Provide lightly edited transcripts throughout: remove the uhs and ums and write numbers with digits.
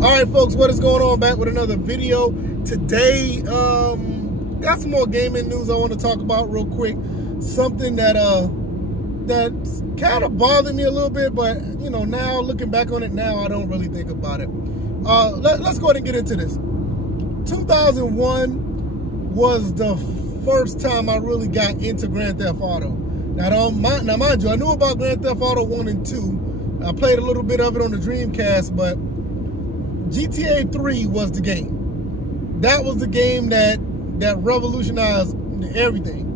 All right, folks, what is going on? Back with another video. Today, got some more gaming news I want to talk about real quick. Something that that's kind of bothered me a little bit, but you know, now looking back on it now, I don't really think about it. Let's go ahead and get into this. 2001 was the first time I really got into Grand Theft Auto. Now mind you, I knew about Grand Theft Auto 1 and 2. I played a little bit of it on the Dreamcast, but GTA 3 was the game. That was the game that revolutionized everything.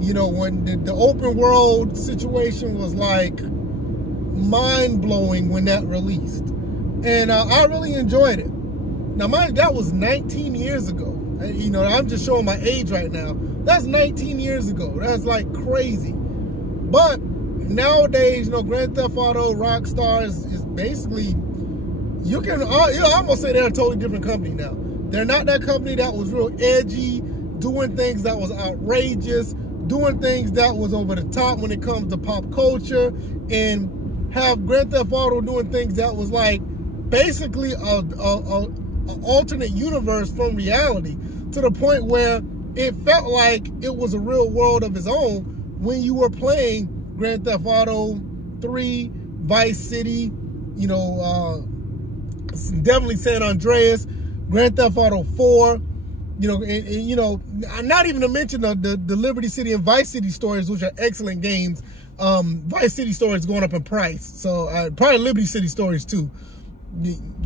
You know, when the open world situation was like mind-blowing when that released. And I really enjoyed it. Now, mind that was 19 years ago. You know, I'm just showing my age right now. That's 19 years ago. That's like crazy. But nowadays, you know, Grand Theft Auto, Rockstar is basically, you can almost say they're a totally different company now. They're not that company that was real edgy, doing things that was outrageous, doing things that was over the top when it comes to pop culture, and have Grand Theft Auto doing things that was like basically an alternate universe from reality, to the point where it felt like it was a real world of its own when you were playing Grand Theft Auto 3, Vice City, you know, definitely San Andreas, Grand Theft Auto 4, you know, and you know, not even to mention the Liberty City and Vice City stories, which are excellent games. Vice City stories going up in price, so probably Liberty City stories too.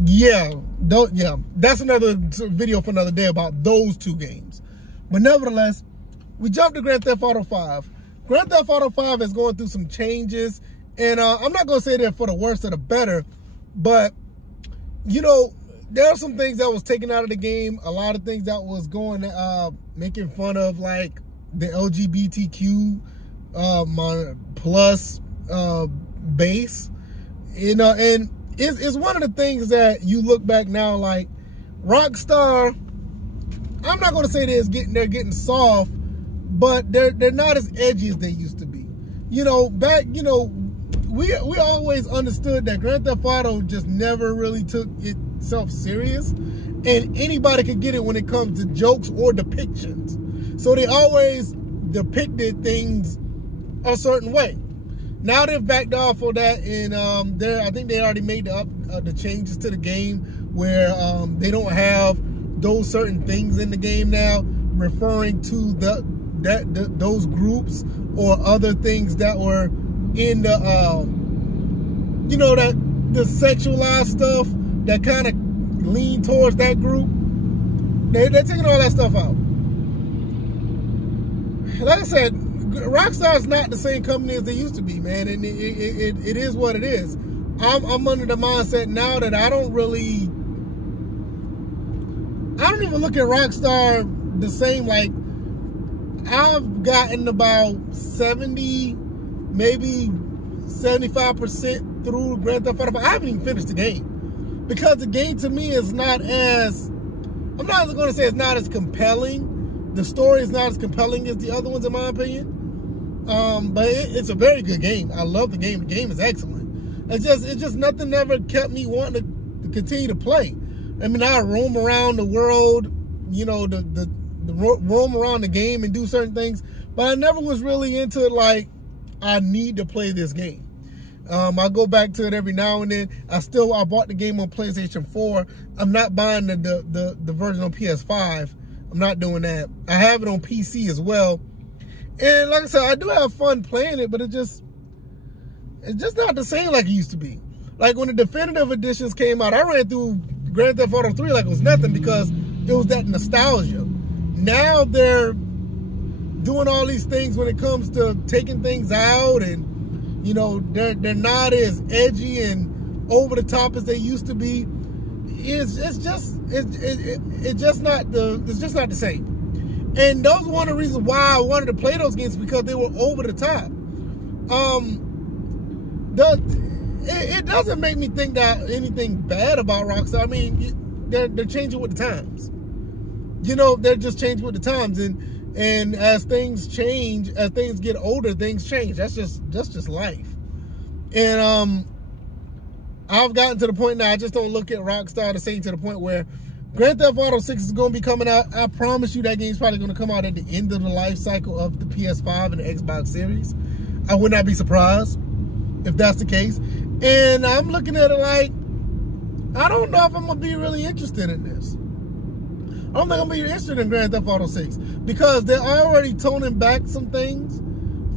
Yeah, that's another video for another day about those two games. But nevertheless, we jumped to Grand Theft Auto 5. Grand Theft Auto 5 is going through some changes, and I'm not going to say they're for the worse or the better, but you know, there are some things that was taken out of the game, a lot of things that was going, making fun of like the LGBTQ plus base, you know, and it's one of the things that you look back now, like Rockstar, I'm not going to say they're getting soft, but they're not as edgy as they used to be. You know, back, you know, we always understood that Grand Theft Auto just never really took itself serious, and anybody could get it when it comes to jokes or depictions. So they always depicted things a certain way. Now they've backed off of that, and I think they already made the changes to the game where they don't have those certain things in the game now, referring to those groups or other things that were in the you know, that the sexualized stuff that kind of lean towards that group. They're taking all that stuff out. Like I said, Rockstar is not the same company as they used to be, man, and it is what it is. I'm under the mindset now that I don't even look at Rockstar the same. Like, I've gotten about 70, maybe 75% through Grand Theft Auto. I haven't even finished the game, because the game to me is not as, I'm not going to say it's not as compelling. The story is not as compelling as the other ones, in my opinion. But it's a very good game. I love the game. The game is excellent. It's just nothing ever kept me wanting to continue to play. I mean, I roam around the world, you know, roam around the game and do certain things, but I never was really into it, like, I need to play this game. I go back to it every now and then. I bought the game on PlayStation 4. I'm not buying the version on PS5. I'm not doing that. I have it on PC as well. And like I said, I do have fun playing it, but it's just not the same like it used to be. Like when the definitive editions came out, I ran through Grand Theft Auto 3 like it was nothing, because it was that nostalgia. Now they're doing all these things when it comes to taking things out, and you know, they're not as edgy and over the top as they used to be. It's just not the same. And those were one of the reasons why I wanted to play those games, because they were over the top. It doesn't make me think that anything bad about Rockstar. I mean, they're changing with the times. You know, they're just changing with the times, and as things change, as things get older, things change. That's just life. And I've gotten to the point now, I just don't look at Rockstar the same, to the point where Grand Theft Auto 6 is going to be coming out. I promise you that game's probably going to come out at the end of the life cycle of the PS5 and the Xbox Series. I would not be surprised if that's the case. And I'm looking at it like, I don't know if I'm going to be really interested in this. I don't think I'm going to be interested in Grand Theft Auto 6 because they're already toning back some things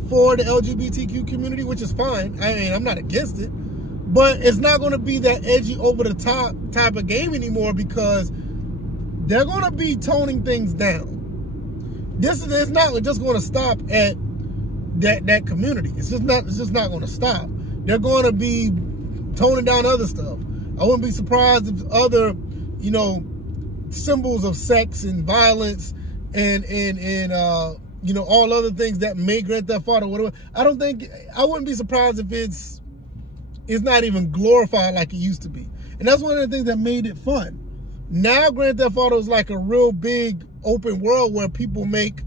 for the LGBTQ community, which is fine. I mean, I'm not against it. But it's not going to be that edgy, over-the-top type of game anymore because they're going to be toning things down. It's not just going to stop at that community. It's just not going to stop. They're going to be toning down other stuff. I wouldn't be surprised if other, you know, symbols of sex and violence and you know, all other things that make Grand Theft Auto whatever. I wouldn't be surprised if it's not even glorified like it used to be. And that's one of the things that made it fun. Now Grand Theft Auto is like a real big open world where people make,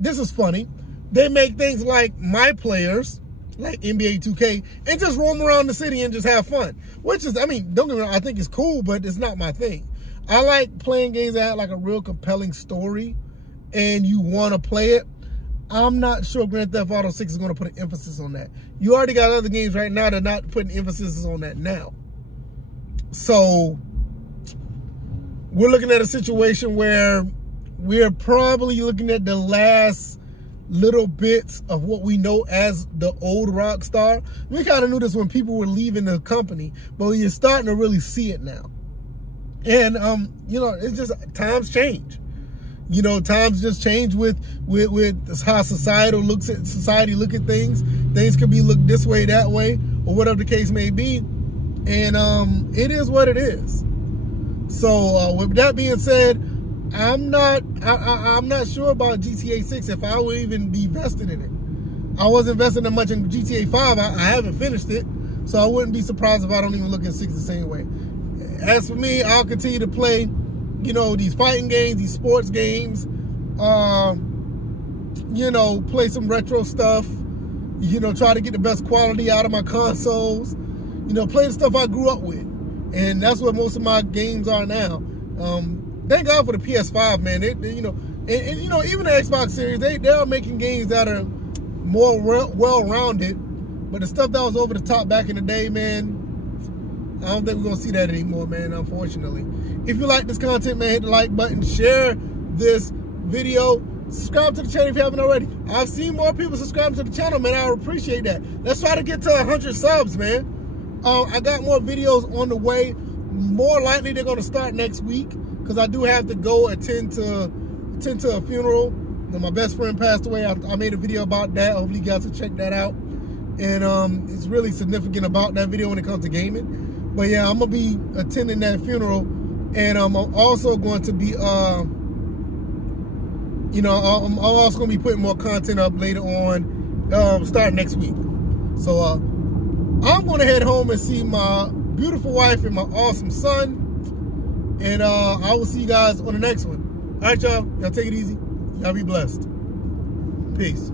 this is funny, they make things like My Players, like NBA 2K, and just roam around the city and just have fun. Which is, I mean, don't get me wrong, I think it's cool, but it's not my thing. I like playing games that have like a real compelling story and you want to play it. I'm not sure Grand Theft Auto 6 is going to put an emphasis on that. You already got other games right now that are not putting emphasis on that now. So we're looking at a situation where we're probably looking at the last little bits of what we know as the old Rockstar. We kind of knew this when people were leaving the company, but you're starting to really see it now. And, you know, it's just, times change. You know, times just change with how society looks at things. Things could be looked this way, that way, or whatever the case may be. And it is what it is. So with that being said, I'm not sure about GTA 6 if I would even be vested in it. I wasn't invested in much in GTA 5. I haven't finished it, so I wouldn't be surprised if I don't even look at 6 the same way. As for me, I'll continue to play, you know, these fighting games, these sports games, you know, play some retro stuff, you know, try to get the best quality out of my consoles, you know, play the stuff I grew up with. And that's what most of my games are now. Thank God for the PS5, man. They you know, and you know, even the Xbox Series, they are making games that are more well-rounded. But the stuff that was over the top back in the day, man, I don't think we're going to see that anymore, man, unfortunately. If you like this content, man, hit the like button, share this video, subscribe to the channel if you haven't already. I've seen more people subscribe to the channel, man. I appreciate that. Let's try to get to 100 subs, man. I got more videos on the way. More likely they're going to start next week because I do have to go attend to a funeral. My best friend passed away. I made a video about that. Hopefully you guys will check that out. And it's really significant about that video when it comes to gaming. But yeah, I'm going to be attending that funeral. And I'm also going to be, you know, I'm also going to be putting more content up later on, starting next week. So I'm going to head home and see my beautiful wife and my awesome son. And I will see you guys on the next one. All right, y'all. Y'all take it easy. Y'all be blessed. Peace.